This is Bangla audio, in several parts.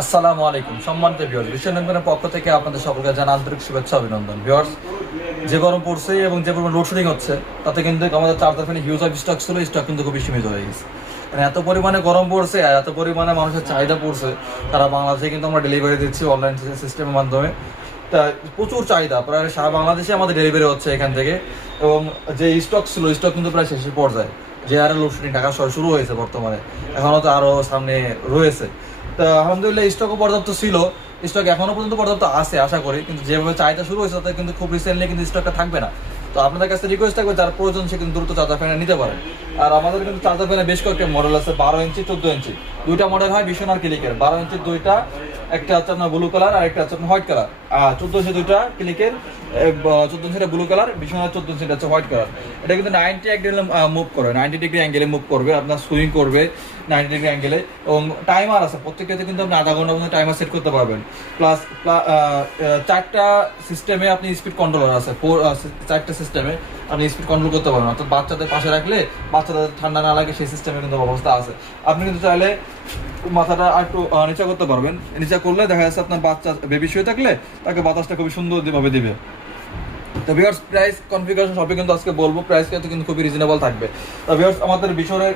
আসসালামু আলাইকুম। সম্মানিত ভিউয়ার্স বিশ্বনন্দনের পক্ষ থেকে আপনাদের সকলকে জানা আন্তরিক শুভেচ্ছা অভিনন্দন। ভিউয়ার্স যে গরম পড়ছে এবং যে পরিমাণ লোডশেডিং হচ্ছে, তাতে কিন্তু আমাদের চার্জার ফ্যানে হিউজ অফ স্টক ছিল স্টক কিন্তু খুবই সীমিত হয়ে গেছে। মানে এত পরিমাণে গরম পড়ছে আর এত পরিমাণে মানুষের চাহিদা পড়ছে, তারা বাংলাদেশে কিন্তু আমরা ডেলিভারি দিচ্ছি অনলাইন সিস্টেমের মাধ্যমে। তা প্রচুর চাহিদা, প্রায় সারা বাংলাদেশে আমাদের ডেলিভারি হচ্ছে এখান থেকে। এবং যে স্টক ছিল স্টক কিন্তু প্রায় শেষের পর্যায়ে। যে হারে লোডশেডিং ঢাকা শুরু হয়েছে বর্তমানে, এখনও তো আরও সামনে রয়েছে। তো আলহামদুলিল্লাহ স্টকও পর্যাপ্ত ছিল। স্টক এখনও পর্যন্ত পর্যাপ্ত আছে, আশা করি। কিন্তু যেভাবে চাহিদা শুরু হয়েছে, তাতে কিন্তু খুব রিসেন্টলি কিন্তু স্টকটা থাকবে না। তো আপনাদের কাছে রিকোয়েস্ট থাকবে, যার প্রয়োজন সে কিন্তু দ্রুত চার্জার ফ্যানে নিতে পারে। আর আমাদের কিন্তু চার্জার ফ্যানে বেশ কয়েকটা মডেল আছে, বারো ইঞ্চি চোদ্দ ইঞ্চি দুইটা মডেল হয় বিশনার ক্লিকের বারো ইঞ্চি দুইটা একটা হচ্ছে আপনার ব্লু কালার আর একটা আপনার হোয়াইট কালার আর চোদ্দ ইঞ্চি দুইটা ক্লিকের চোদ্দ ইঞ্চিটা ব্লু কালার বিশনার চোদ্দ ইঞ্চিটা হচ্ছে হোয়াইট কালার এটা কিন্তু নাইনটি অ্যাঙ্গেলে মুভ করবে নাইনটি ডিগ্রি অ্যাঙ্গেলে মুভ করবে, আপনার সুইং করবে নাইনটি ডিগ্রি অ্যাঙ্গেলে এবং টাইমার আছে, প্রত্যেকটাতে কিন্তু আপনি আধা ঘণ্টা পর্যন্ত টাইমার সেট করতে পারবেন। প্লাস চারটা সিস্টেমে আপনি স্পিড কন্ট্রোলার আছে ফোর চারটা সিস্টেমে আপনি স্পিড কন্ট্রোল করতে পারবেন। অর্থাৎ বাচ্চাদের পাশে রাখলে বাচ্চাদের ঠান্ডা না লাগে, সেই সিস্টেমে কিন্তু অবস্থা আছে। আপনি কিন্তু চাইলে মাথাটা একটু নিচা করতে পারবেন। নিচা করলে দেখা যাচ্ছে আপনার বাচ্চা বেবি শুয়ে থাকলে তাকে বাতাসটা খুবই সুন্দর ভাবে দিবে। তো ভিউয়ার্স প্রাইস কনফিগারেশন সবই কিন্তু আজকে বলব প্রাইস কিন্তু খুবই রিজনেবল থাকবে। তো ভিউয়ার্স আমাদের বিশনের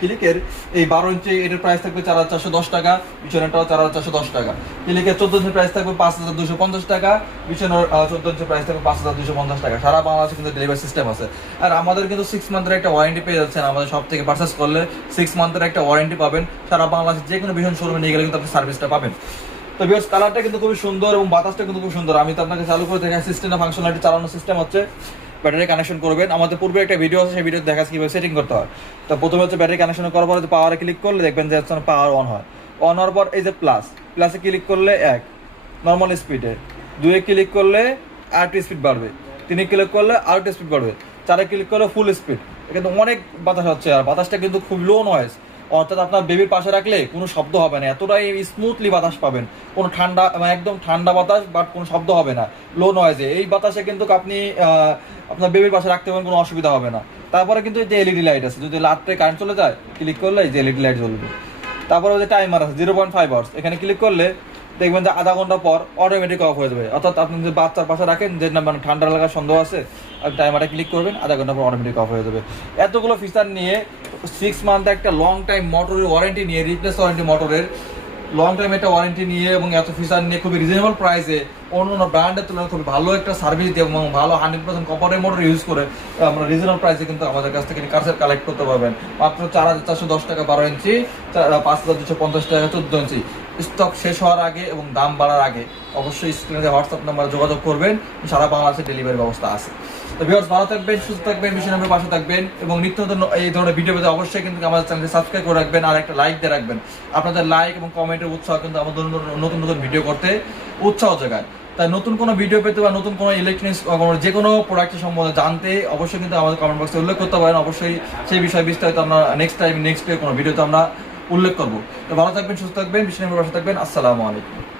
ক্লিকের এই বারো ইঞ্চি এটার প্রাইস থাকবে চার হাজার চারশো দশ টাকা বিছানাটাও চার হাজার চারশো দশ টাকা। ক্লিকের চোদ্দ ইঞ্চি প্রাইস থাকবে পাঁচ হাজার দুশো পঞ্চাশ টাকা বিছানার চোদ্দ ইঞ্চি প্রাইস থাকবে পাঁচ হাজার দুশো পঞ্চাশ টাকা। সারা বাংলাদেশে কিন্তু ডেলিভারি সিস্টেম আছে। আর আমাদের কিন্তু সিক্স মান্থের একটা ওয়ারেন্টি পেয়ে যাচ্ছেন আমাদের সব থেকে পারচেস করলে সিক্স মান্থের একটা ওয়ারেন্টি পাবেন। সারা বাংলাদেশে যে কোনো ভীষণ শোরুমে নিয়ে গেলে কিন্তু আপনি সার্ভিসটা পাবেন। তো ভিউয়ার্স কালারটা কিন্তু খুবই সুন্দর এবং বাতাসটা কিন্তু খুব সুন্দর। আমি তো আপনাকে চালু করে দেখাই সিস্টেমটা ফাংশনালিটি চালানোর সিস্টেম হচ্ছে ব্যাটারি কানেকশন করবেন। আমাদের পূর্বে একটা ভিডিও আছে, সেই ভিডিও দেখা কীভাবে সেটিং করতে হয়। তো প্রথমে হচ্ছে ব্যাটারি কানেকশন করার পরে পাওয়ারে ক্লিক করলে দেখবেন যে পাওয়ার অন হয়। অন হওয়ার পর এই যে প্লাস প্লাসে ক্লিক করলে এক নর্মাল স্পিডে দুয়ে ক্লিক করলে আর স্পিড বাড়বে। তিনে ক্লিক করলে আর স্পিড বাড়বে। চারে ক্লিক করলে ফুল স্পিড কিন্তু অনেক বাতাস হচ্ছে আর বাতাসটা কিন্তু খুব লো নয়েজ অর্থাৎ আপনার বেবির পাশে রাখলে কোনো শব্দ হবে না। এতটাই স্মুথলি বাতাস পাবেন। কোনো ঠান্ডা মানে একদম ঠান্ডা বাতাস বাট কোনো শব্দ হবে না। লো নয়েজে এই বাতাসে কিন্তু আপনি আপনার বেবির পাশে রাখতে পারেন কোনো অসুবিধা হবে না। তারপরে কিন্তু যে এলইডি লাইট আছে, যদি রাত্রে কারেন্ট চলে যায় ক্লিক করলে যে এলইডি লাইট জ্বলবে। তারপরে যে টাইমার আছে জিরো পয়েন্ট ফাইভ আওয়ার্স এখানে ক্লিক করলে দেখবেন যে আধা ঘণ্টা পর অটোমেটিক অফ হয়ে যাবে। অর্থাৎ আপনি যদি বাচ্চার পাশে রাখেন, যে মানে ঠান্ডা লাগার সন্দেহ আছে, আপনি টাইমারটা ক্লিক করবেন, আধা ঘণ্টা পর অটোমেটিক অফ হয়ে যাবে। এতগুলো ফিচার নিয়ে সিক্স মান্থ একটা লং টাইম মোটরের ওয়ারেন্টি নিয়ে রিপ্লেস ওয়ারেন্টি মোটরের লং টাইম একটা ওয়ারেন্টি নিয়ে এবং এত ফিচার নিয়ে খুবই রিজনেবল প্রাইসে অন্য অন্য ব্র্যান্ডের তুলনায় খুব ভালো একটা সার্ভিস দিয়ে এবং ভালো হান্ড্রেড পার্সেন্ট কপারের মোটর ইউজ করে আমরা রিজনেবল প্রাইসে কিন্তু আমাদের কাছ থেকে কার্সেট কালেক্ট করতে পারবেন। মাত্র চার হাজার চারশো দশ টাকা বারো ইঞ্চি পাঁচ হাজার দুশো পঞ্চাশ টাকা চোদ্দ ইঞ্চি স্টক শেষ হওয়ার আগে এবং দাম বাড়ার আগে অবশ্যই স্ক্রিনে হোয়াটসঅ্যাপ নাম্বারে যোগাযোগ করবেন। সারা বাংলাদেশে ডেলিভারি ব্যবস্থা আছে। তো ভিউয়ার্স ভালো থাকবেন, সুস্থ থাকবেন মিশন নাম্বার পাশে থাকবেন এবং নিত্য নতুন এই ধরনের ভিডিও পেতে অবশ্যই কিন্তু আমাদের চ্যানেলকে সাবস্ক্রাইব করে রাখবেন আর একটা লাইক দিয়ে রাখবেন। আপনাদের লাইক এবং কমেন্টের উৎসাহ কিন্তু আমাদের নতুন- নতুন ভিডিও করতে উৎসাহ যোগায়। তাই নতুন কোনো ভিডিও পেতে বা নতুন কোনো ইলেকট্রনিক্স যে কোনো প্রোডাক্টের সম্বন্ধে জানতে অবশ্যই কিন্তু আমাদের কমেন্ট বক্সে উল্লেখ করতে পারেন। অবশ্যই সেই বিষয়ে বিস্তারিত আমরা নেক্সট টাইম নেক্সট ডে কোনো ভিডিওতে আমরা উল্লেখ করব। তো ভালো থাকবেন সুস্থ থাকবেন বিশ্বাস থাকবেন। আসসালামু আলাইকুম।